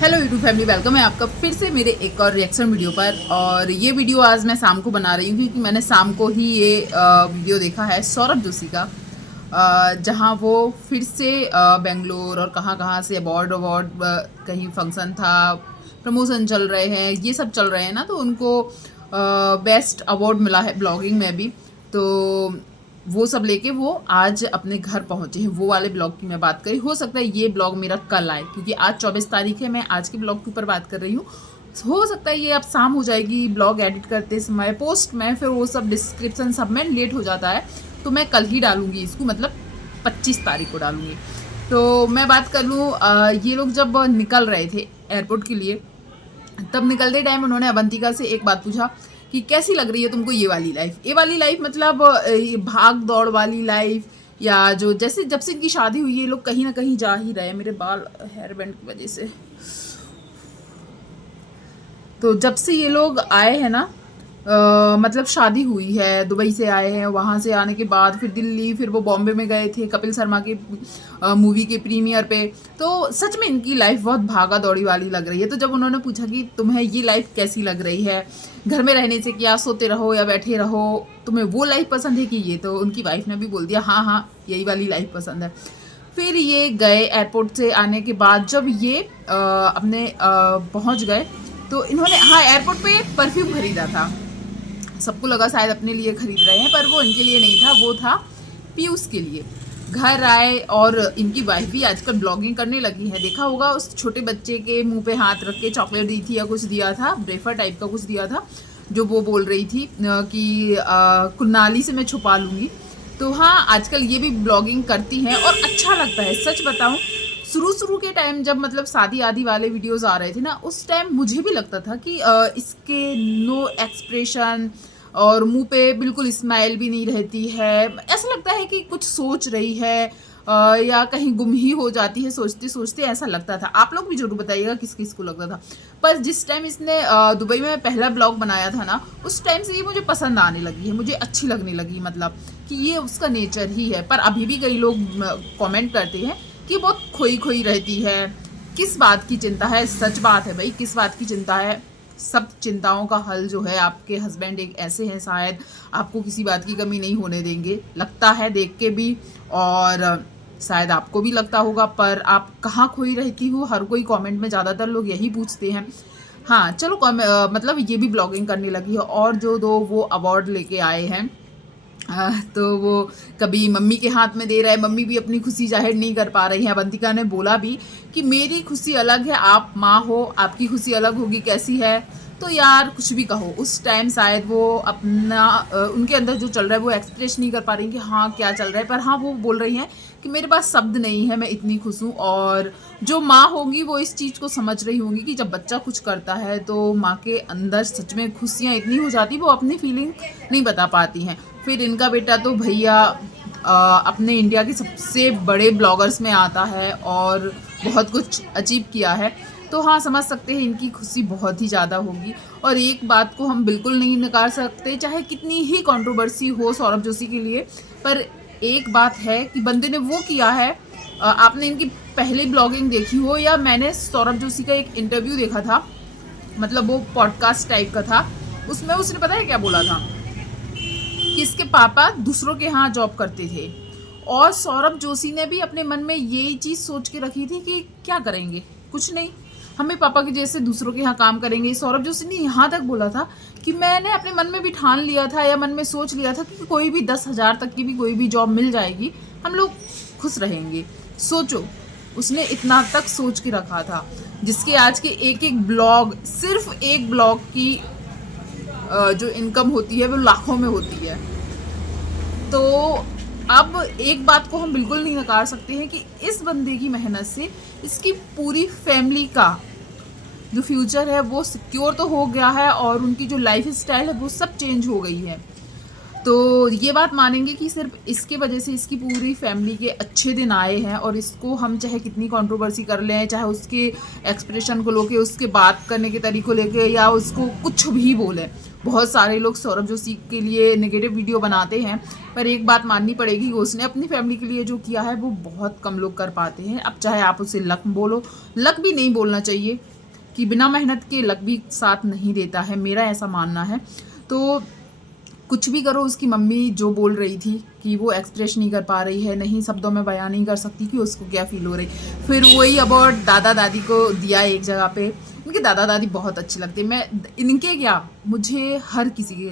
Hello YouTube family, welcome है आपका फिर से मेरे एक और रिएक्शन वीडियो पर। और ये वीडियो आज मैं शाम को बना रही हूँ क्योंकि मैंने शाम को ही ये वीडियो देखा है सौरभ जोशी का, जहाँ वो फिर से बेंगलोर और कहाँ कहाँ से अवार्ड अवार्ड कहीं फंक्शन था, प्रमोशन चल रहे हैं, ये सब चल रहे हैं ना, तो उनको बेस्ट अवार्ड मिला है ब्लॉगिंग में भी। तो वो सब लेके वो आज अपने घर पहुंचे हैं। वो वाले ब्लॉग की मैं बात करी, हो सकता है ये ब्लॉग मेरा कल आए क्योंकि आज 24 तारीख है। मैं आज के ब्लॉग के ऊपर बात कर रही हूँ। हो सकता है ये अब शाम हो जाएगी ब्लॉग एडिट करते समय, पोस्ट में फिर वो सब डिस्क्रिप्शन सब में लेट हो जाता है, तो मैं कल ही डालूंगी इसको, मतलब 25 तारीख को डालूंगी। तो मैं बात कर लूँ, ये लोग जब निकल रहे थे एयरपोर्ट के लिए, तब निकलते टाइम उन्होंने अवंतिका से एक बात पूछा कि कैसी लग रही है तुमको ये वाली लाइफ। ये वाली लाइफ मतलब ये भाग दौड़ वाली लाइफ, या जो जैसे जब से इनकी शादी हुई है ये लोग कहीं ना कहीं जा ही रहे हैं। मेरे बाल हेयर बैंड की वजह से, तो जब से ये लोग आए हैं ना, मतलब शादी हुई है, दुबई से आए हैं, वहाँ से आने के बाद फिर दिल्ली, फिर वो बॉम्बे में गए थे कपिल शर्मा के मूवी के प्रीमियर पे। तो सच में इनकी लाइफ बहुत भागा दौड़ी वाली लग रही है। तो जब उन्होंने पूछा कि तुम्हें ये लाइफ कैसी लग रही है, घर में रहने से क्या, सोते रहो या बैठे रहो, तुम्हें वो लाइफ पसंद है कि ये, तो उनकी वाइफ ने भी बोल दिया हाँ हाँ यही वाली लाइफ पसंद है। फिर ये गए एयरपोर्ट से आने के बाद, जब ये अपने पहुँच गए तो इन्होंने, हाँ, एयरपोर्ट पे परफ्यूम खरीदा था। सबको लगा शायद अपने लिए खरीद रहे हैं, पर वो इनके लिए नहीं था, वो था पीयूष के लिए। घर आए और इनकी वाइफ भी आजकल ब्लॉगिंग करने लगी है। देखा होगा उस छोटे बच्चे के मुंह पे हाथ रख के चॉकलेट दी थी या कुछ दिया था, ब्रेफर टाइप का कुछ दिया था, जो वो बोल रही थी कि कुनाली से मैं छुपा लूँगी। तो हाँ, आजकल ये भी ब्लॉगिंग करती हैं और अच्छा लगता है। सच बताऊँ, शुरू के टाइम जब मतलब शादी आदि वाले वीडियोस आ रहे थे ना, उस टाइम मुझे भी लगता था कि इसके नो एक्सप्रेशन और मुंह पे बिल्कुल स्माइल भी नहीं रहती है, ऐसा लगता है कि कुछ सोच रही है, या कहीं गुम ही हो जाती है सोचते सोचते, ऐसा लगता था। आप लोग भी जरूर बताइएगा किस किस को लगता था। पर जिस टाइम इसने दुबई में पहला ब्लॉग बनाया था ना, उस टाइम से ये मुझे पसंद आने लगी है, मुझे अच्छी लगने लगी, मतलब कि ये उसका नेचर ही है। पर अभी भी कई लोग कमेंट करते हैं कि बहुत खोई खोई रहती है, किस बात की चिंता है। सच बात है भाई, किस बात की चिंता है। सब चिंताओं का हल जो है, आपके हस्बैंड एक ऐसे हैं शायद आपको किसी बात की कमी नहीं होने देंगे, लगता है देख के भी, और शायद आपको भी लगता होगा। पर आप कहाँ खोई रहती हो, हर कोई कमेंट में ज़्यादातर लोग यही पूछते हैं। हाँ चलो, मतलब ये भी ब्लॉगिंग करने लगी है। और जो दो वो अवार्ड लेके आए हैं, तो वो कभी मम्मी के हाथ में दे रहा है, मम्मी भी अपनी खुशी जाहिर नहीं कर पा रही है। अवंतिका ने बोला भी कि मेरी खुशी अलग है, आप माँ हो, आपकी खुशी अलग होगी, कैसी है। तो यार कुछ भी कहो, उस टाइम शायद वो अपना उनके अंदर जो चल रहा है वो एक्सप्रेस नहीं कर पा रही कि हाँ क्या चल रहा है। पर हाँ, वो बोल रही हैं कि मेरे पास शब्द नहीं है, मैं इतनी खुश हूँ। और जो माँ होंगी वो इस चीज़ को समझ रही होंगी कि जब बच्चा कुछ करता है तो माँ के अंदर सच में खुशियाँ इतनी हो जाती, वो अपनी फीलिंग नहीं बता पाती हैं। फिर इनका बेटा तो भैया अपने इंडिया के सबसे बड़े ब्लॉगर्स में आता है और बहुत कुछ अचीव किया है। तो हाँ, समझ सकते हैं इनकी खुशी बहुत ही ज़्यादा होगी। और एक बात को हम बिल्कुल नहीं नकार सकते, चाहे कितनी ही कंट्रोवर्सी हो सौरभ जोशी के लिए, पर एक बात है कि बंदे ने वो किया है। आपने इनकी पहली ब्लॉगिंग देखी हो, या मैंने सौरभ जोशी का एक इंटरव्यू देखा था, मतलब वो पॉडकास्ट टाइप का था, उसमें उसने पता है क्या बोला था कि इसके पापा दूसरों के यहाँ जॉब करते थे। और सौरभ जोशी ने भी अपने मन में यही चीज़ सोच के रखी थी कि क्या करेंगे, कुछ नहीं, हमें पापा के जैसे दूसरों के यहाँ काम करेंगे। सौरभ जोशी ने यहाँ तक बोला था कि मैंने अपने मन में भी ठान लिया था, या मन में सोच लिया था कि कोई भी 10,000 तक की भी कोई भी जॉब मिल जाएगी, हम लोग खुश रहेंगे। सोचो, उसने इतना तक सोच के रखा था, जिसके आज के एक एक ब्लॉग, सिर्फ एक ब्लॉग की जो इनकम होती है वो लाखों में होती है। तो अब एक बात को हम बिल्कुल नहीं नकार सकते हैं कि इस बंदे की मेहनत से इसकी पूरी फैमिली का जो फ्यूचर है वो सिक्योर तो हो गया है, और उनकी जो लाइफ स्टाइल है वो सब चेंज हो गई है। तो ये बात मानेंगे कि सिर्फ इसके वजह से इसकी पूरी फैमिली के अच्छे दिन आए हैं। और इसको हम चाहे कितनी कंट्रोवर्सी कर लें, चाहे उसके एक्सप्रेशन को लेके, उसके बात करने के तरीक़ों लेके, या उसको कुछ भी बोलें, बहुत सारे लोग सौरभ जोशी के लिए नेगेटिव वीडियो बनाते हैं, पर एक बात माननी पड़ेगी कि उसने अपनी फैमिली के लिए जो किया है वो बहुत कम लोग कर पाते हैं। अब चाहे आप उसे लक बोलो, लक भी नहीं बोलना चाहिए कि बिना मेहनत के लक भी साथ नहीं देता है, मेरा ऐसा मानना है। तो कुछ भी करो, उसकी मम्मी जो बोल रही थी कि वो एक्सप्रेस नहीं कर पा रही है, नहीं शब्दों में बयान नहीं कर सकती कि उसको क्या फील हो रही। फिर वही अबाउट दादा दादी को दिया एक जगह पे। उनके दादा दादी बहुत अच्छे लगते हैं। मैं इनके क्या, मुझे हर किसी के,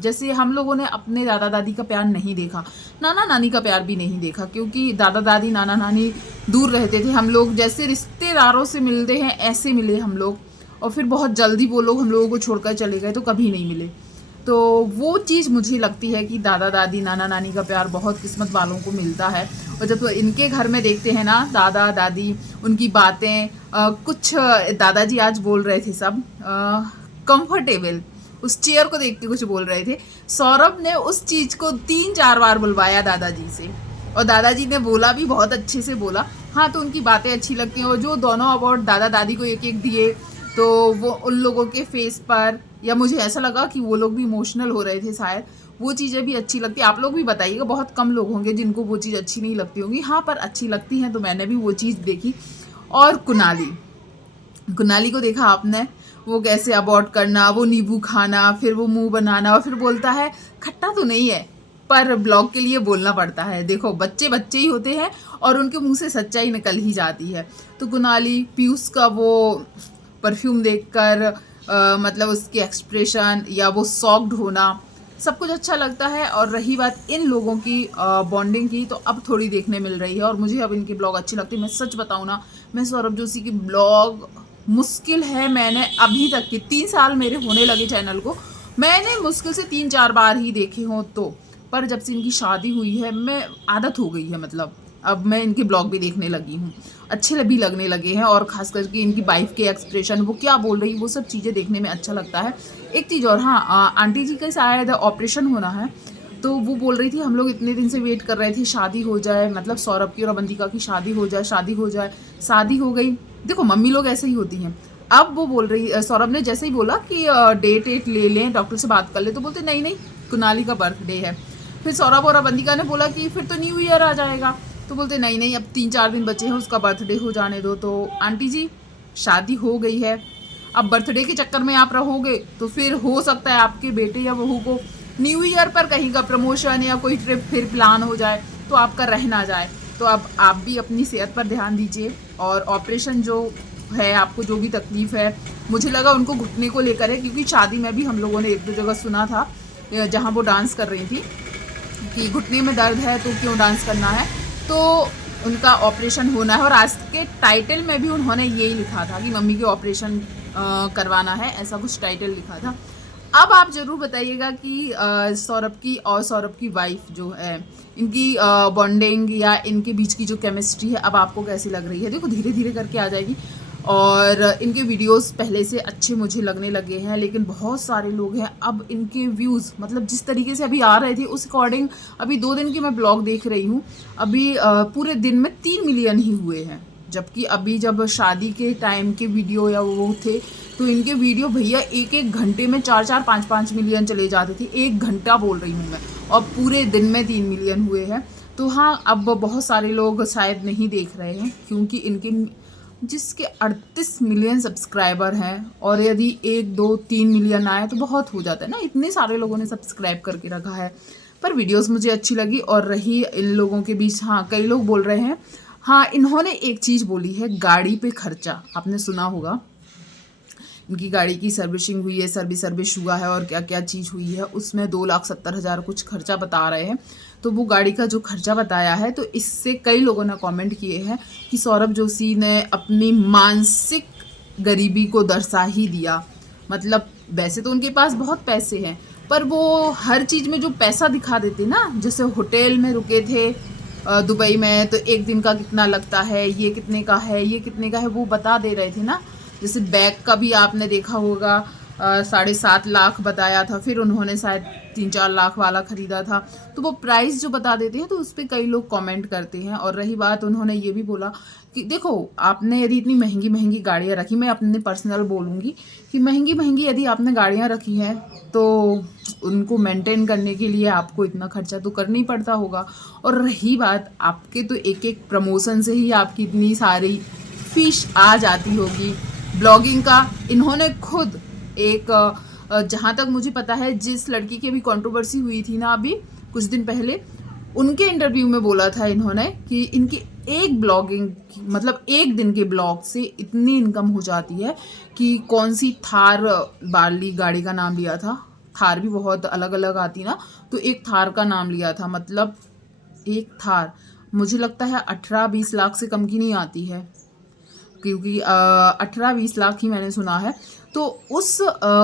जैसे हम लोगों ने अपने दादा दादी का प्यार नहीं देखा, नाना नानी का प्यार भी नहीं देखा, क्योंकि दादा दादी नाना नानी दूर रहते थे। हम लोग जैसे रिश्तेदारों से मिलते हैं ऐसे मिले हम लोग, और फिर बहुत जल्दी वो लोग हम लोगों को छोड़कर चले गए, तो कभी नहीं मिले। तो वो चीज़ मुझे लगती है कि दादा दादी नाना नानी का प्यार बहुत किस्मत वालों को मिलता है। और जब इनके घर में देखते हैं ना दादा दादी, उनकी बातें, कुछ दादाजी आज बोल रहे थे सब कंफर्टेबल, उस चेयर को देख के कुछ बोल रहे थे। सौरभ ने उस चीज़ को 3-4 बार बुलवाया दादाजी से, और दादाजी ने बोला भी, बहुत अच्छे से बोला। हाँ, तो उनकी बातें अच्छी लगती हैं। और जो दोनों अवार्ड दादा दादी को एक एक दिए, तो वो उन लोगों के फेस पर, या मुझे ऐसा लगा कि वो लोग भी इमोशनल हो रहे थे शायद, वो चीज़ें भी अच्छी लगती। आप लोग भी बताइएगा, बहुत कम लोग होंगे जिनको वो चीज़ अच्छी नहीं लगती होंगी। हाँ, पर अच्छी लगती हैं, तो मैंने भी वो चीज़ देखी। और कुनाली को देखा आपने, वो कैसे अबॉर्ट करना, वो नींबू खाना, फिर वो मुंह बनाना, और फिर बोलता है खट्टा तो नहीं है, पर ब्लॉग के लिए बोलना पड़ता है। देखो, बच्चे बच्चे ही होते हैं और उनके मुंह से सच्चाई निकल ही जाती है। तो कुनाली पीयूष का वो परफ्यूम देखकर मतलब उसके एक्सप्रेशन या वो सॉक्ड होना, सब कुछ अच्छा लगता है। और रही बात इन लोगों की बॉन्डिंग की, तो अब थोड़ी देखने मिल रही है, और मुझे अब इनके ब्लॉग अच्छे लगते हैं। मैं सच बताऊँ ना, मैं सौरभ जोशी की ब्लॉग मुश्किल है, मैंने अभी तक के 3 साल मेरे होने लगे चैनल को, मैंने मुश्किल से 3-4 बार ही देखे हों। तो पर जब से इनकी शादी हुई है, मैं आदत हो गई है, मतलब अब मैं इनके ब्लॉग भी देखने लगी हूँ, अच्छे भी लगने लगे हैं। और ख़ास करके इनकी वाइफ के एक्सप्रेशन, वो क्या बोल रही है, वो सब चीज़ें देखने में अच्छा लगता है। एक चीज़ और, हाँ, आंटी जी का शायद ऑपरेशन होना है, तो वो बोल रही थी हम लोग इतने दिन से वेट कर रहे थे शादी हो जाए, मतलब सौरभ की और अवंतिका की शादी हो जाए, शादी हो जाए। शादी हो गई। देखो, मम्मी लोग ऐसे ही होती हैं। अब वो बोल रही, सौरभ ने जैसे ही बोला कि डेट ले लें, डॉक्टर से बात कर ले, तो बोलते नहीं नहीं, कुनाली का बर्थडे है। फिर सौरभ और अवंतिका ने बोला कि फिर तो न्यू ईयर आ जाएगा, तो बोलते नहीं नहीं, अब 3-4 दिन बचे हैं, उसका बर्थडे हो जाने दो। तो आंटी जी, शादी हो गई है, अब बर्थडे के चक्कर में आप रहोगे तो फिर हो सकता है आपके बेटे या बहू को न्यू ईयर पर कहीं का प्रमोशन या कोई ट्रिप फिर प्लान हो जाए, तो आपका रह ना जाए। तो अब आप भी अपनी सेहत पर ध्यान दीजिए। और ऑपरेशन जो है, आपको जो भी तकलीफ़ है, मुझे लगा उनको घुटने को लेकर है, क्योंकि शादी में भी हम लोगों ने 1-2 जगह सुना था जहाँ वो डांस कर रही थी कि घुटने में दर्द है तो क्यों डांस करना है। तो उनका ऑपरेशन होना है, और आज के टाइटल में भी उन्होंने यही लिखा था कि मम्मी के ऑपरेशन करवाना है, ऐसा कुछ टाइटल लिखा था। अब आप ज़रूर बताइएगा कि सौरभ की और सौरभ की वाइफ जो है, इनकी बॉन्डिंग या इनके बीच की जो केमिस्ट्री है, अब आपको कैसी लग रही है। देखो, धीरे धीरे करके आ जाएगी। और इनके वीडियोस पहले से अच्छे मुझे लगने लगे हैं, लेकिन बहुत सारे लोग हैं अब इनके व्यूज़, मतलब जिस तरीके से अभी आ रहे थे उस अकॉर्डिंग, अभी 2 दिन की मैं ब्लॉग देख रही हूँ, अभी पूरे दिन में 3 मिलियन ही हुए हैं। जबकि अभी जब शादी के टाइम के वीडियो या वो थे, तो इनके वीडियो भैया 1-1 घंटे में 4-4, 5-5 मिलियन चले जाते थे। 1 घंटा बोल रही हूँ मैं, और पूरे दिन में 3 मिलियन हुए हैं। तो हाँ, अब बहुत सारे लोग शायद नहीं देख रहे हैं, क्योंकि इनके जिसके 38 मिलियन सब्सक्राइबर हैं, और यदि 1, 2, 3 मिलियन आए तो बहुत हो जाता है ना, इतने सारे लोगों ने सब्सक्राइब करके रखा है। पर वीडियोस मुझे अच्छी लगी। और रही इन लोगों के बीच, हाँ, कई लोग बोल रहे हैं, हाँ, इन्होंने एक चीज़ बोली है, गाड़ी पे खर्चा, आपने सुना होगा, इनकी गाड़ी की सर्विसिंग हुई है, सर्विस हुआ है, और क्या क्या चीज़ हुई है, उसमें 2,70,000 कुछ खर्चा बता रहे हैं। तो वो गाड़ी का जो खर्चा बताया है, तो इससे कई लोगों ने कमेंट किए हैं कि सौरभ जोशी ने अपनी मानसिक गरीबी को दर्शा ही दिया। मतलब वैसे तो उनके पास बहुत पैसे हैं, पर वो हर चीज़ में जो पैसा दिखा देते ना, जैसे होटल में रुके थे दुबई में, तो 1 दिन का कितना लगता है, ये कितने का है, ये कितने का है, वो बता दे रहे थे ना। जैसे बैग का भी आपने देखा होगा, 7.5 लाख बताया था, फिर उन्होंने शायद 3-4 लाख वाला ख़रीदा था। तो वो प्राइस जो बता देते हैं तो उस पर कई लोग कमेंट करते हैं। और रही बात, उन्होंने ये भी बोला कि देखो, आपने यदि इतनी महंगी महंगी गाड़ियाँ रखी, मैं अपने पर्सनल बोलूँगी कि महंगी महंगी यदि आपने गाड़ियाँ रखी हैं तो उनको मेंटेन करने के लिए आपको इतना खर्चा तो करना ही पड़ता होगा। और रही बात, आपके तो एक एक प्रमोशन से ही आपकी इतनी सारी फीस आ जाती होगी। ब्लॉगिंग का इन्होंने खुद एक जहाँ तक मुझे पता है, जिस लड़की की अभी कंट्रोवर्सी हुई थी ना अभी कुछ दिन पहले, उनके इंटरव्यू में बोला था इन्होंने कि इनकी एक ब्लॉगिंग मतलब एक दिन के ब्लॉग से इतनी इनकम हो जाती है कि कौन सी थार वाली गाड़ी का नाम लिया था, थार भी बहुत अलग अलग आती ना, तो एक थार का नाम लिया था, मतलब एक थार मुझे लगता है 18-20 लाख से कम की नहीं आती है, क्योंकि 18-20 लाख ही मैंने सुना है। तो उस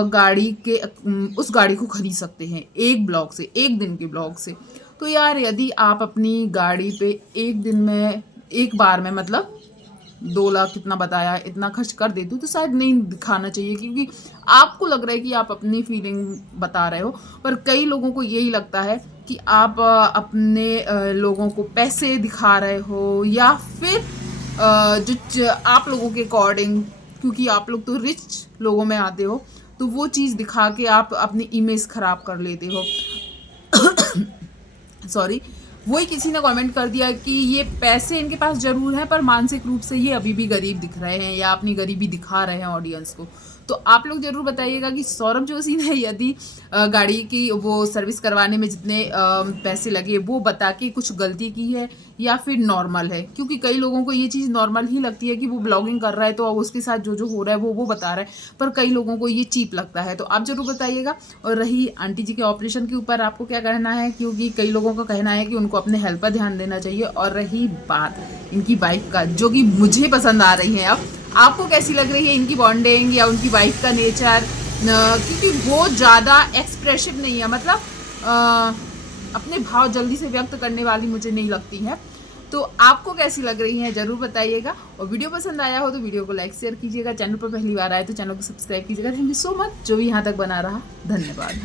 गाड़ी को खरीद सकते हैं एक ब्लॉग से, एक दिन के ब्लॉग से। तो यार, यदि आप अपनी गाड़ी पे एक दिन में, एक बार में, मतलब 2 लाख कितना बताया, इतना खर्च कर देते हो तो शायद नहीं दिखाना चाहिए, क्योंकि आपको लग रहा है कि आप अपनी फीलिंग बता रहे हो, पर कई लोगों को यही लगता है कि आप अपने लोगों को पैसे दिखा रहे हो, या फिर आप लोगों के अकॉर्डिंग, क्योंकि आप लोग तो रिच लोगों में आते हो, तो वो चीज़ दिखा के आप अपनी इमेज खराब कर लेते हो। सॉरी, वही किसी ने कमेंट कर दिया कि ये पैसे इनके पास जरूर हैं पर मानसिक रूप से ये अभी भी गरीब दिख रहे हैं, या अपनी गरीबी दिखा रहे हैं ऑडियंस को। तो आप लोग जरूर बताइएगा कि सौरभ जोशी ने यदि गाड़ी की वो सर्विस करवाने में जितने पैसे लगे वो बता के कुछ गलती की है या फिर नॉर्मल है, क्योंकि कई लोगों को ये चीज़ नॉर्मल ही लगती है कि वो ब्लॉगिंग कर रहा है तो उसके साथ जो जो हो रहा है वो बता रहा है, पर कई लोगों को ये चीप लगता है। तो आप जरूर बताइएगा। और रही आंटी जी के ऑपरेशन के ऊपर आपको क्या कहना है, क्योंकि कई लोगों का कहना है कि उनको अपने हेल्थ पर ध्यान देना चाहिए। और रही बात इनकी वाइफ का, जो कि मुझे पसंद आ रही है, अब आपको कैसी लग रही है इनकी बॉन्डिंग या उनकी वाइफ का नेचर, क्योंकि वो ज़्यादा एक्सप्रेसिव नहीं है, मतलब अपने भाव जल्दी से व्यक्त करने वाली मुझे नहीं लगती है। तो आपको कैसी लग रही है ज़रूर बताइएगा। और वीडियो पसंद आया हो तो वीडियो को लाइक शेयर कीजिएगा। चैनल पर पहली बार आए तो चैनल को सब्सक्राइब कीजिएगा। थैंक यू सो मच जो भी यहाँ तक बना रहा, धन्यवाद।